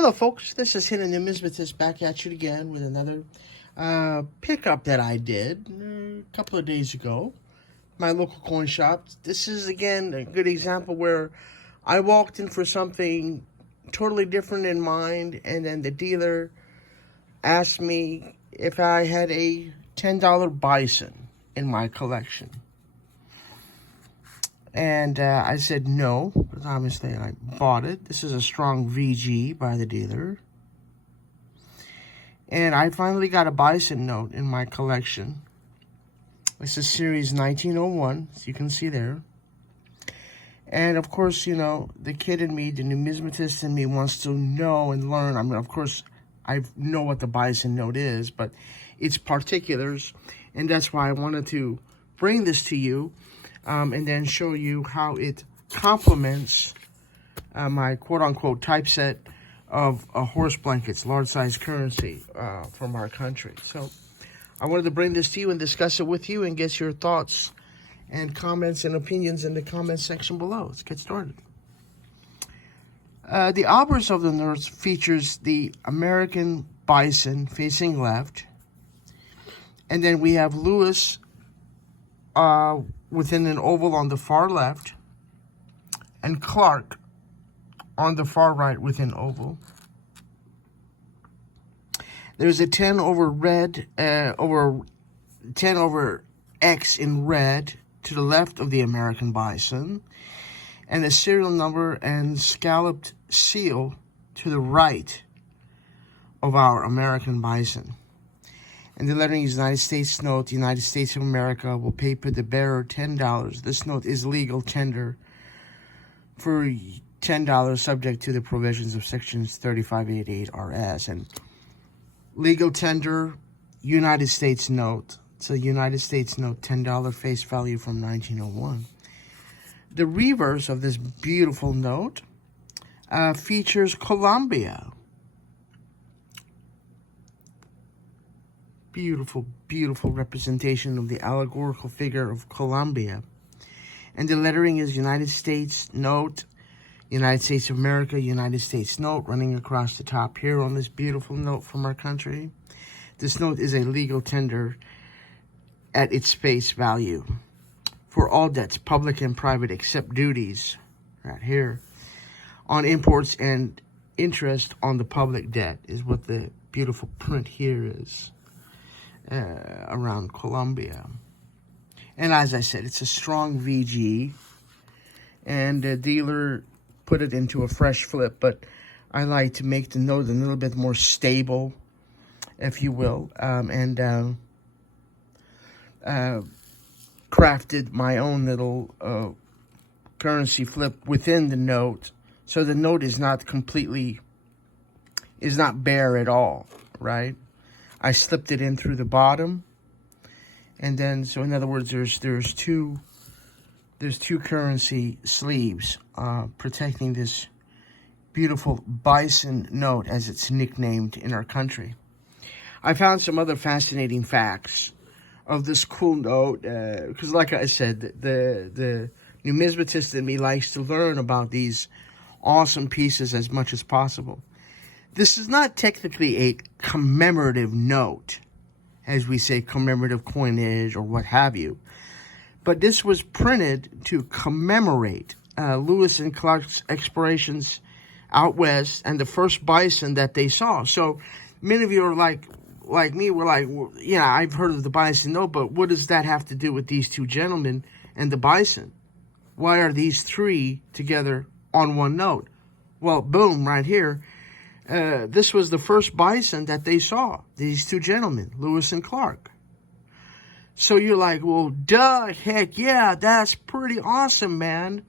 Hello, folks. This is Hidden Numismatist back at you again with another pickup that I did a couple of days ago. My local coin shop. This is, again, a good example where I walked in for something totally different in mind, and then the dealer asked me if I had a $10 bison in my collection. And I said no, because obviously I bought it. This is a strong VG by the dealer. And I finally got a bison note in my collection. This is series 1901, as you can see there. And of course, you know, the kid in me, the numismatist in me, wants to know and learn. I mean, of course, I know what the bison note is, but its particulars. And that's why I wanted to bring this to you. And then show you how it complements my quote-unquote typeset of horse blankets, large-size currency from our country. So I wanted to bring this to you and discuss it with you and get your thoughts and comments and opinions in the comment section below. Let's get started. The obverse of the North features the American bison facing left. And then we have Lewis within an oval on the far left, and Clark on the far right within oval. There's a 10 over red, 10 over X in red to the left of the American bison, and a serial number and scalloped seal to the right of our American bison. And the lettering is United States note, United States of America will pay the bearer $10. This note is legal tender for $10 subject to the provisions of sections 3588 RS. And legal tender, United States note. It's a United States note, $10 face value from 1901. The reverse of this beautiful note features Colombia. Beautiful, beautiful representation of the allegorical figure of Colombia. And the lettering is United States note, United States of America, United States note, running across the top here on this beautiful note from our country. This note is a legal tender at its face value for all debts, public and private, except duties, right here, on imports and interest on the public debt is what the beautiful print here is. Around Colombia. And as I said, it's a strong VG, and the dealer put it into a fresh flip, but I like to make the note a little bit more stable, if you will, and crafted my own little currency flip within the note, so the note is not bare at all, right? I slipped it in through the bottom, and then, so in other words, there's two currency sleeves protecting this beautiful bison note, as it's nicknamed in our country. I found some other fascinating facts of this cool note, because like I said, the numismatist in me likes to learn about these awesome pieces as much as possible. This is not technically a commemorative note, as we say, commemorative coinage or what have you. But this was printed to commemorate Lewis and Clark's explorations out west and the first bison that they saw. So many of you are like me, were like, well, yeah, I've heard of the bison note, but what does that have to do with these two gentlemen and the bison? Why are these three together on one note? Well, boom, right here. This was the first bison that they saw, these two gentlemen, Lewis and Clark. So you're like, well, duh, heck yeah, that's pretty awesome, man,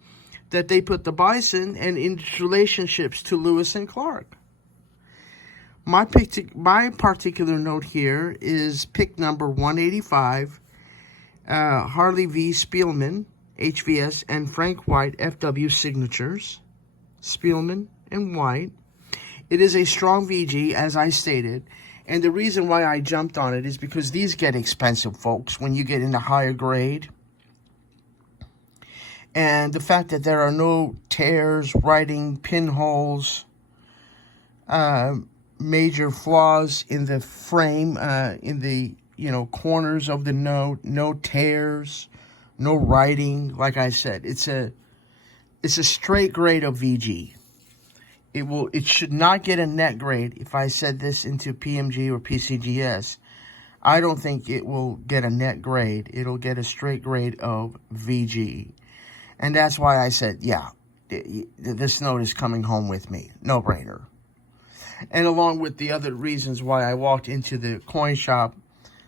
that they put the bison and in relationships to Lewis and Clark. My particular note here is pick number 185, Harley V. Spielman, HVS, and Frank White, FW signatures, Spielman and White. It is a strong VG, as I stated, and the reason why I jumped on it is because these get expensive, folks, when you get into higher grade. And the fact that there are no tears, writing, pinholes, major flaws in the frame, in the, corners of the note, no tears, no writing. Like I said, it's a straight grade of VG. It should not get a net grade. If I said this into PMG or PCGS, I don't think it will get a net grade. It'll get a straight grade of VG. And that's why I said, yeah, this note is coming home with me. No brainer. And along with the other reasons why I walked into the coin shop,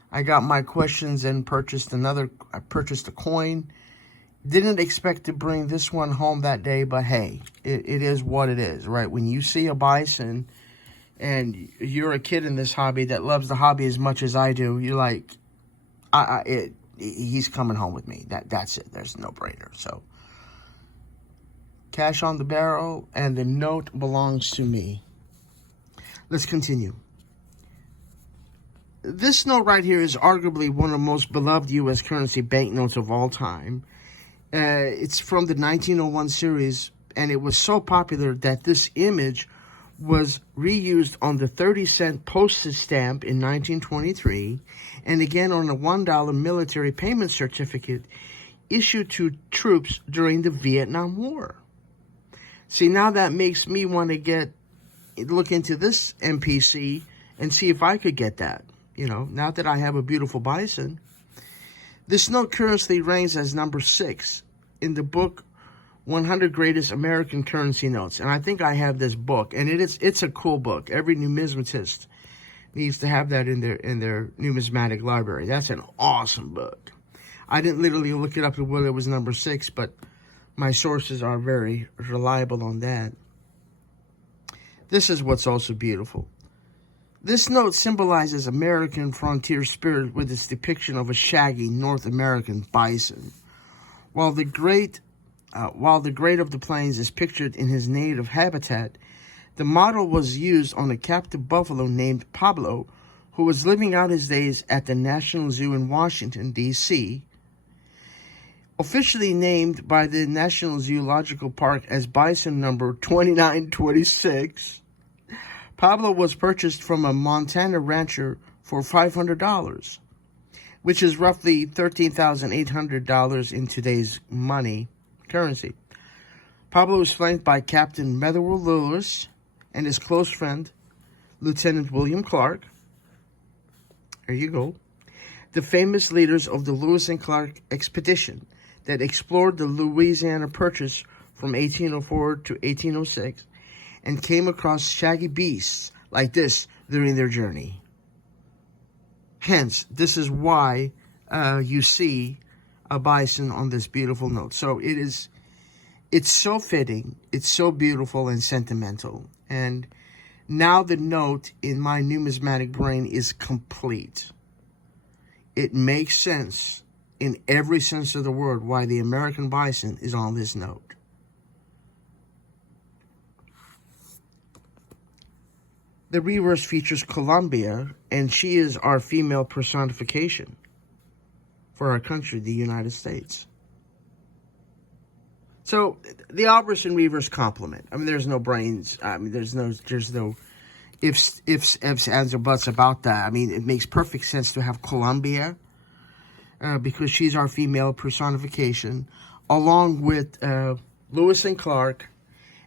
I got my questions and purchased a coin. Didn't expect to bring this one home that day, but hey, it is what it is, right? When you see a bison and you're a kid in this hobby that loves the hobby as much as I do, you're like, he's coming home with me. That's it. There's no brainer. So, cash on the barrel, and the note belongs to me. Let's continue. This note right here is arguably one of the most beloved U.S. currency banknotes of all time. It's from the 1901 series, and it was so popular that this image was reused on the 30-cent postage stamp in 1923, and again on a $1 military payment certificate issued to troops during the Vietnam War. See, now that makes me want to look into this MPC and see if I could get that. Now that I have a beautiful bison. This note currently ranks as number 6 in the book 100 Greatest American Currency Notes. And I think I have this book, and it's a cool book. Every numismatist needs to have that in their numismatic library. That's an awesome book. I didn't literally look it up to whether it was number 6, but my sources are very reliable on that. This is what's also beautiful. This note symbolizes American frontier spirit with its depiction of a shaggy North American bison. While the great of the plains is pictured in his native habitat, the model was used on a captive buffalo named Pablo, who was living out his days at the National Zoo in Washington, D.C. Officially named by the National Zoological Park as Bison number 2926, Pablo was purchased from a Montana rancher for $500, which is roughly $13,800 in today's money currency. Pablo was flanked by Captain Meriwether Lewis and his close friend, Lieutenant William Clark. There you go. The famous leaders of the Lewis and Clark expedition that explored the Louisiana Purchase from 1804 to 1806 and came across shaggy beasts like this during their journey. Hence, this is why you see a bison on this beautiful note. So it's so fitting, it's so beautiful and sentimental. And now the note in my numismatic brain is complete. It makes sense in every sense of the word why the American bison is on this note. The reverse features Columbia, and she is our female personification for our country, the United States. So the obverse and reverse complement. I mean, there's no brains. I mean, there's no ifs, ands, or buts about that. I mean, it makes perfect sense to have Columbia because she's our female personification, along with Lewis and Clark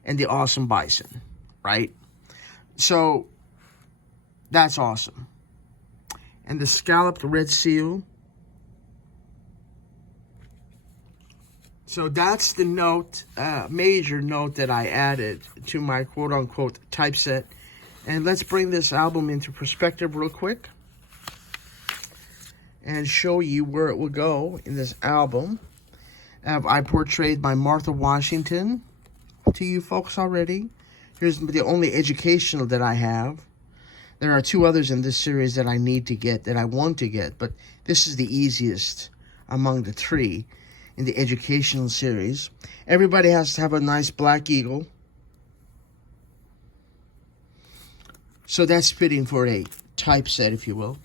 and the awesome bison, right? So that's awesome. And the scalloped red seal. So that's the note, major note that I added to my quote-unquote typeset. And let's bring this album into perspective real quick and show you where it will go in this album. I portrayed my Martha Washington to you folks already. Here's the only educational that I have. There are 2 others in this series that I need to get, that I want to get, but this is the easiest among the 3 in the educational series. Everybody has to have a nice black eagle. So that's fitting for a typeset, if you will.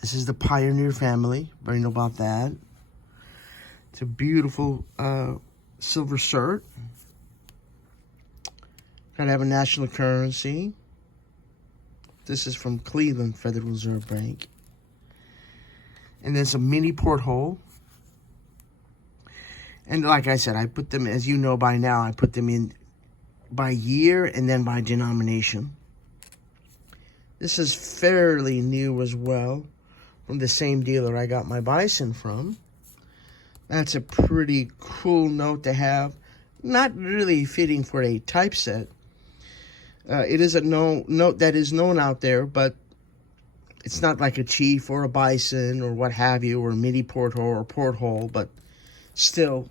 This is the Pioneer family. Everybody know about that. It's a beautiful silver shirt. Got Gotta have a national currency. This is from Cleveland Federal Reserve Bank. And then some mini porthole. And like I said, I put them, as you know by now, I put them in by year and then by denomination. This is fairly new as well, from the same dealer I got my bison from. That's a pretty cool note to have. Not really fitting for a typeset. It is a note that is known out there, but it's not like a chief or a bison or what have you, or a mini porthole or porthole, but still,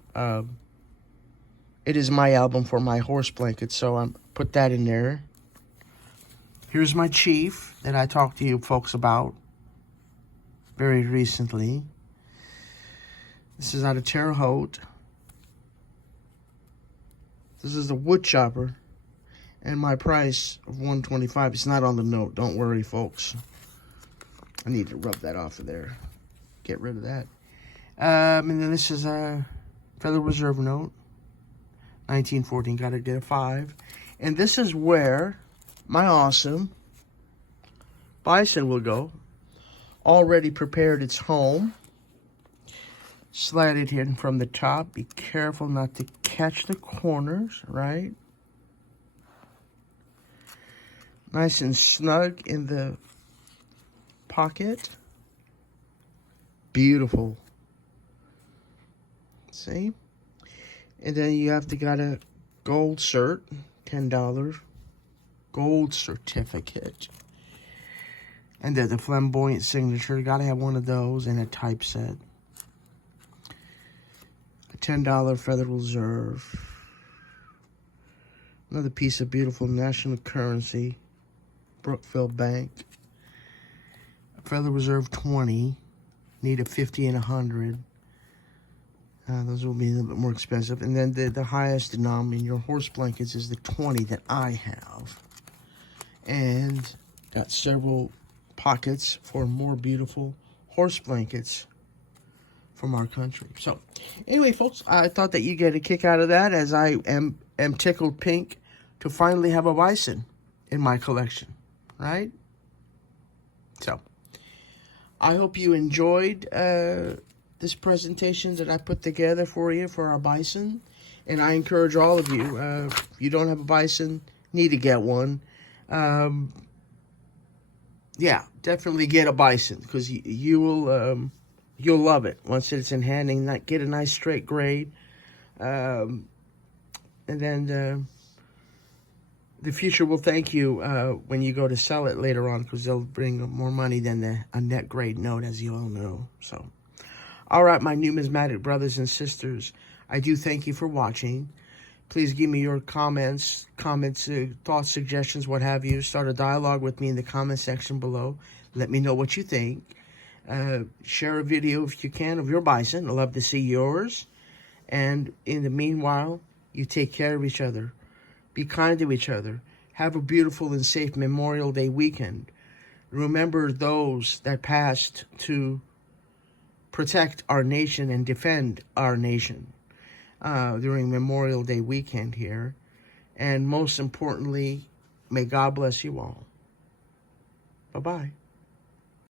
it is my album for my horse blanket, so I put that in there. Here's my chief that I talked to you folks about very recently. This is out of Terre Haute. This is the wood chopper, and my price of $125. It's not on the note. Don't worry, folks. I need to rub that off of there. Get rid of that. And then this is a Federal Reserve note, 1914. Got to get a 5. And this is where my awesome bison will go. Already prepared its home. Slide it in from the top. Be careful not to catch the corners, right? Nice and snug in the pocket. Beautiful. See? And then you have to got a gold cert, $10. Gold certificate. And then the flamboyant signature. Got to have one of those and a typeset. A $10 Federal Reserve. Another piece of beautiful national currency. Brookfield Bank. Federal Reserve 20. Need a 50 and 100. Those will be a little bit more expensive. And then the highest denom in your horse blankets is the 20 that I have. And got several pockets for more beautiful horse blankets from our country. So, anyway, folks, I thought that you get a kick out of that, as I am tickled pink to finally have a bison in my collection, right? So, I hope you enjoyed this presentation that I put together for you for our bison. And I encourage all of you, if you don't have a bison, need to get one. Yeah, definitely get a bison, because you will you'll love it once it's in hand, and get a nice straight grade. And then the future will thank you when you go to sell it later on, because they'll bring more money than a net grade note, as you all know. So, all right, my numismatic brothers and sisters, I do thank you for watching. Please give me your comments, thoughts, suggestions, what have you. Start a dialogue with me in the comment section below. Let me know what you think. Share a video if you can of your bison. I'd love to see yours. And in the meanwhile, you take care of each other. Be kind to each other. Have a beautiful and safe Memorial Day weekend. Remember those that passed to protect our nation and defend our nation during Memorial Day weekend here. And most importantly, may God bless you all. Bye-bye.